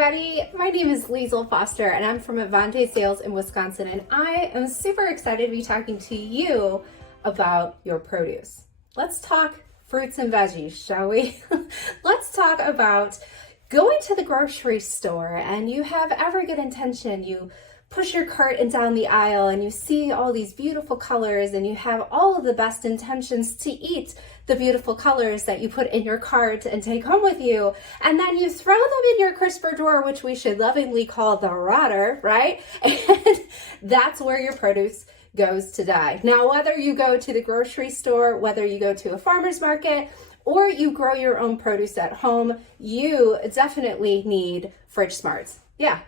everybody. My name is Liesel Foster and I'm from Avante Sales in Wisconsin, and I am super excited to be talking to you about your produce. Let's talk fruits and veggies, shall we? Let's talk about going to the grocery store and you have every good intention. You push your cart and down the aisle and you see all these beautiful colors and you have all of the best intentions to eat the beautiful colors that you put in your cart and take home with you. And then you throw them in your crisper drawer, which we should lovingly call the rotter, right? And that's where your produce goes to die. Now, whether you go to the grocery store, whether you go to a farmer's market, or you grow your own produce at home, you definitely need FridgeSmarts. Yeah,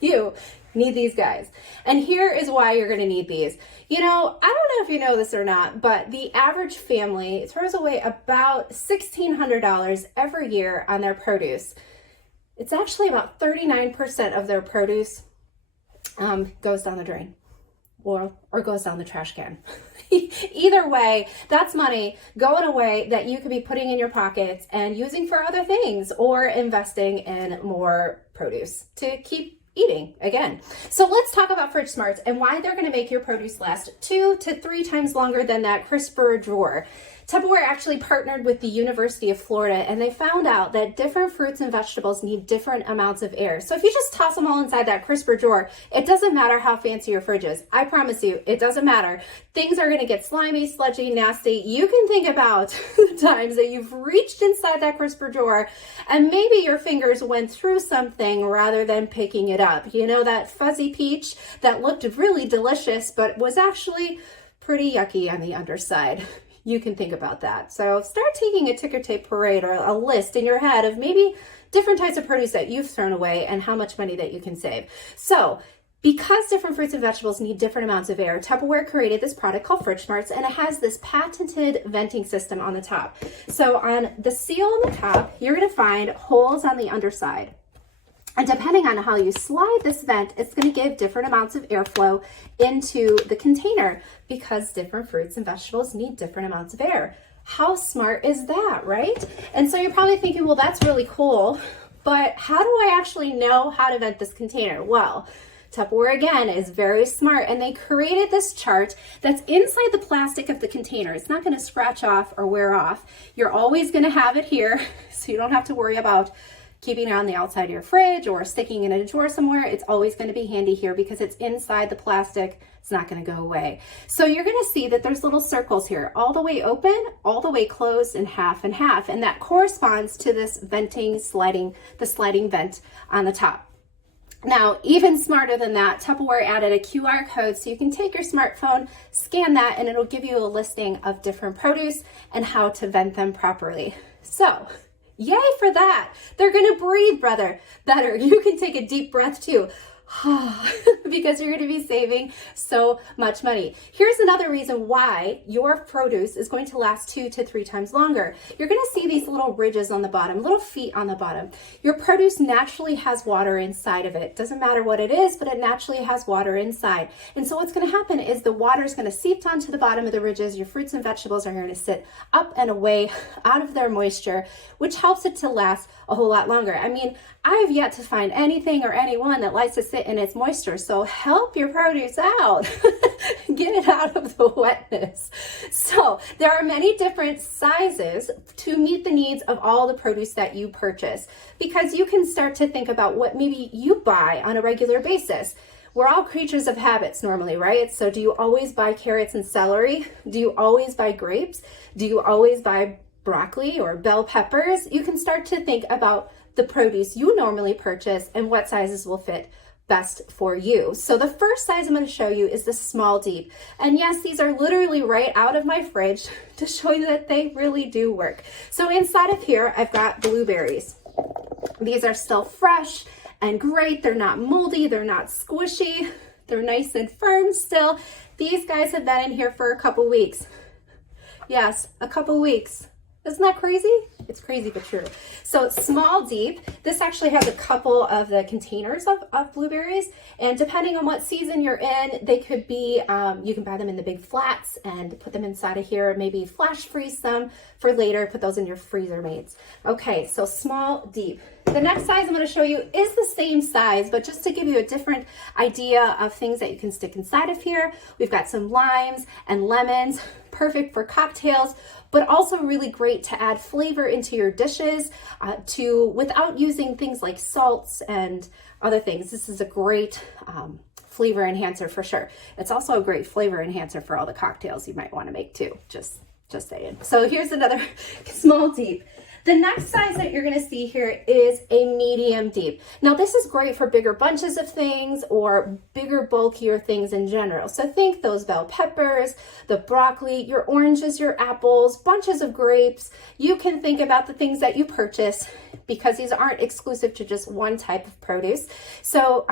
you need these guys. And here is why you're going to need these. You know, I don't know if you know this or not, but the average family throws away about $1,600 every year on their produce. It's actually about 39% of their produce goes down the drain or goes down the trash can. Either way, that's money going away that you could be putting in your pockets and using for other things or investing in more produce to keep eating again. So let's talk about FridgeSmarts and why they're going to make your produce last 2 to 3 times longer than that crisper drawer. Tupperware actually partnered with the University of Florida, and they found out that different fruits and vegetables need different amounts of air. So if you just toss them all inside that crisper drawer, it doesn't matter how fancy your fridge is. I promise you, it doesn't matter. Things are going to get slimy, sludgy, nasty. You can think about the times that you've reached inside that crisper drawer and maybe your fingers went through something rather than picking it up. You know, that fuzzy peach that looked really delicious but was actually pretty yucky on the underside. You can think about that. So start taking a ticker tape parade or a list in your head of maybe different types of produce that you've thrown away and how much money that you can save. So because different fruits and vegetables need different amounts of air, Tupperware created this product called FridgeSmarts, and it has this patented venting system on the top. So on the seal on the top, you're going to find holes on the underside. And depending on how you slide this vent, it's going to give different amounts of airflow into the container because different fruits and vegetables need different amounts of air. How smart is that, right? And so you're probably thinking, well, that's really cool, but how do I actually know how to vent this container? Well, Tupperware, again, is very smart, and they created this chart that's inside the plastic of the container. It's not going to scratch off or wear off. You're always going to have it here, so you don't have to worry about keeping it on the outside of your fridge or sticking it in a drawer somewhere. It's always going to be handy here because it's inside the plastic. It's not going to go away. So you're going to see that there's little circles here, all the way open, all the way closed, and half, and that corresponds to this venting, the sliding vent on the top. Now, even smarter than that, Tupperware added a QR code so you can take your smartphone, scan that, and it'll give you a listing of different produce and how to vent them properly. So, yay for that. They're going to breathe better. You can take a deep breath too. Because you're going to be saving so much money. Here's another reason why your produce is going to last 2 to 3 times longer. You're going to see these little ridges on the bottom, little feet on the bottom. Your produce naturally has water inside of it. Doesn't matter what it is, but it naturally has water inside. And so what's going to happen is the water is going to seep down to the bottom of the ridges. Your fruits and vegetables are going to sit up and away out of their moisture, which helps it to last a whole lot longer. I mean, I've yet to find anything or anyone that likes to sit in its moisture. So help your produce out. Get it out of the wetness. So there are many different sizes to meet the needs of all the produce that you purchase, because you can start to think about what maybe you buy on a regular basis. We're all creatures of habits normally, right? So do you always buy carrots and celery? Do you always buy grapes? Do you always buy broccoli or bell peppers? You can start to think about the produce you normally purchase and what sizes will fit best for you. So the first size I'm going to show you is the small deep. And yes, these are literally right out of my fridge to show you that they really do work. So inside of here, I've got blueberries. These are still fresh and great. They're not moldy. They're not squishy. They're nice and firm still. These guys have been in here for a couple weeks. Yes, a couple weeks. Isn't that crazy? It's crazy but true. So small deep, this actually has a couple of the containers of blueberries, and depending on what season you're in, they could be, you can buy them in the big flats and put them inside of here, maybe flash freeze them for later, put those in your freezer mates. Okay, so small deep. The next size I'm going to show you is the same size, but just to give you a different idea of things that you can stick inside of here. We've got some limes and lemons, perfect for cocktails, but also really great to add flavor into your dishes without using things like salts and other things. This is a great flavor enhancer for sure. It's also a great flavor enhancer for all the cocktails you might want to make too. Just saying. So here's another small deep. The next size that you're going to see here is a medium deep. Now this is great for bigger bunches of things or bigger, bulkier things in general. So think those bell peppers, the broccoli, your oranges, your apples, bunches of grapes. You can think about the things that you purchase because these aren't exclusive to just one type of produce. So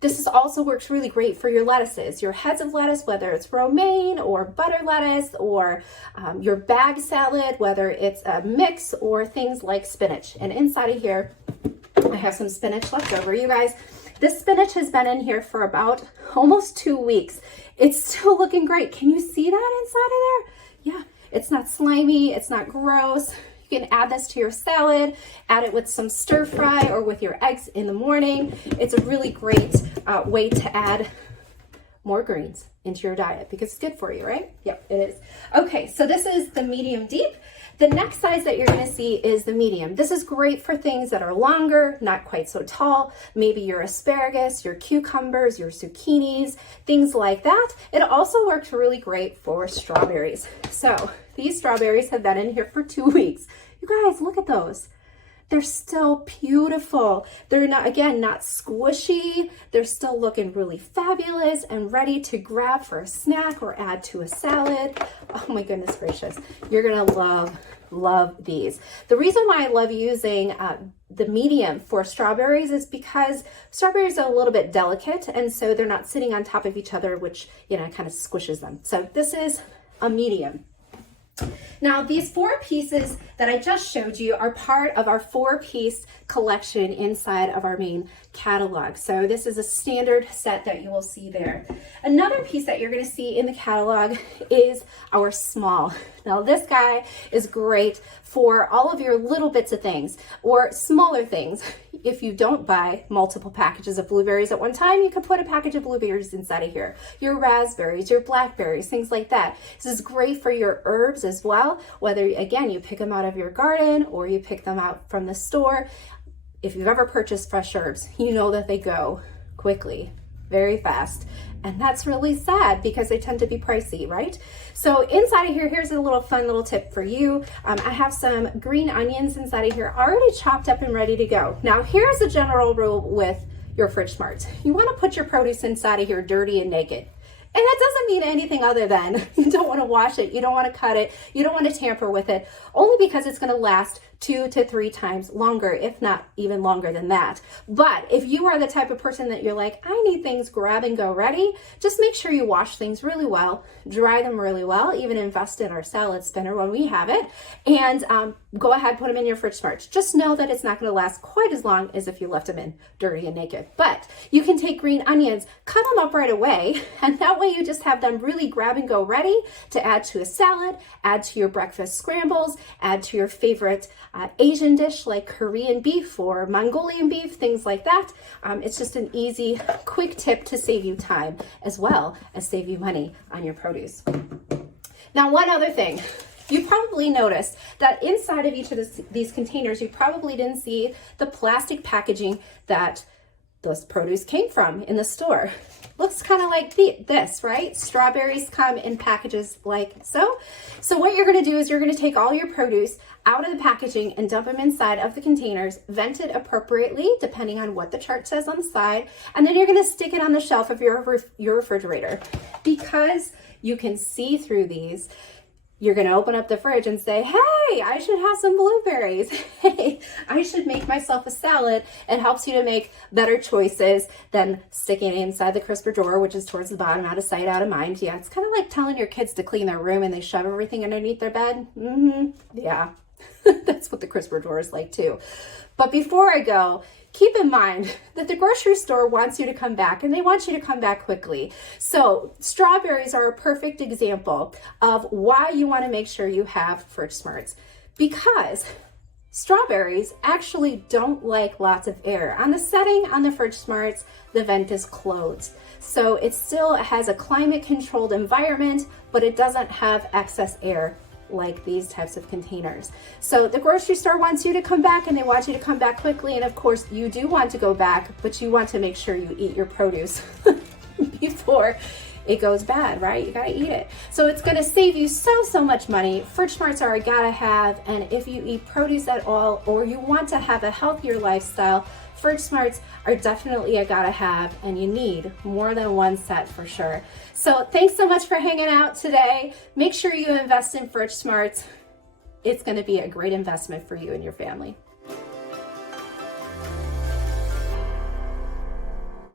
this also works really great for your lettuces, your heads of lettuce, whether it's romaine or butter lettuce, or your bag salad, whether it's a mix or things like spinach. And inside of here, I have some spinach left over. You guys, this spinach has been in here for about almost 2 weeks. It's still looking great. Can you see that inside of there? Yeah, it's not slimy, it's not gross. You can add this to your salad, add it with some stir fry or with your eggs in the morning. It's a really great way to add more greens into your diet because it's good for you, right? Yep, it is. Okay, so this is the medium deep. The next size that you're going to see is the medium. This is great for things that are longer, not quite so tall. Maybe your asparagus, your cucumbers, your zucchinis, things like that. It also works really great for strawberries. So these strawberries have been in here for 2 weeks. You guys, look at those. They're still beautiful. They're not, again, not squishy. They're still looking really fabulous and ready to grab for a snack or add to a salad. Oh my goodness gracious. You're gonna love these. The reason why I love using the medium for strawberries is because strawberries are a little bit delicate, and so they're not sitting on top of each other, which, you know, kind of squishes them. So this is a medium. Now, these 4 pieces that I just showed you are part of our 4-piece collection inside of our main catalog. So this is a standard set that you will see there. Another piece that you're going to see in the catalog is our small. Now, this guy is great for all of your little bits of things or smaller things. If you don't buy multiple packages of blueberries at one time, you can put a package of blueberries inside of here. Your raspberries, your blackberries, things like that. This is great for your herbs as well, whether, again, you pick them out of your garden or you pick them out from the store. If you've ever purchased fresh herbs, you know that they go quickly, very fast. And that's really sad because they tend to be pricey, right? So inside of here, here's a little fun little tip for you. I have some green onions inside of here already chopped up and ready to go. Now here's a general rule with your FridgeSmart. You want to put your produce inside of here dirty and naked. And that doesn't mean anything other than you don't want to wash it, you don't want to cut it, you don't want to tamper with it, only because it's going to last 2 to 3 times longer, if not even longer than that. But if you are the type of person that you're like, I need things grab and go ready, just make sure you wash things really well, dry them really well, even invest in our salad spinner when we have it, and go ahead, put them in your FridgeSmart. Just know that it's not going to last quite as long as if you left them in dirty and naked. But you can take green onions, cut them up right away, and that way you just have them really grab and go ready to add to a salad, add to your breakfast scrambles, add to your favorite Asian dish like Korean beef or Mongolian beef, things like that. It's just an easy, quick tip to save you time as well as save you money on your produce. Now, one other thing. You probably noticed that inside of each of these containers, you probably didn't see the plastic packaging that this produce came from in the store. Looks kind of like this, right? Strawberries come in packages like so. So what you're going to do is you're going to take all your produce out of the packaging and dump them inside of the containers, vented appropriately, depending on what the chart says on the side, and then you're going to stick it on the shelf of your refrigerator. Because you can see through these, you're going to open up the fridge and say, hey, I should have some blueberries. Hey, I should make myself a salad. It helps you to make better choices than sticking it inside the crisper drawer, which is towards the bottom, out of sight, out of mind. Yeah, it's kind of like telling your kids to clean their room and they shove everything underneath their bed. Yeah, that's what the crisper drawer is like too. But before I go, keep in mind that the grocery store wants you to come back, and they want you to come back quickly. So strawberries are a perfect example of why you want to make sure you have FridgeSmarts, because Strawberries actually don't like lots of air. On the setting on the FridgeSmarts, the vent is closed. So it still has a climate controlled environment, but it doesn't have excess air like these types of containers. So the grocery store wants you to come back, and they want you to come back quickly. And of course you do want to go back, but you want to make sure you eat your produce before it goes bad, right? You gotta eat it. So it's gonna save you so much money. FridgeSmarts are a gotta have, and if you eat produce at all, or you want to have a healthier lifestyle, FridgeSmarts are definitely a gotta have, and you need more than one set for sure. So thanks so much for hanging out today. Make sure you invest in FridgeSmarts. It's gonna be a great investment for you and your family.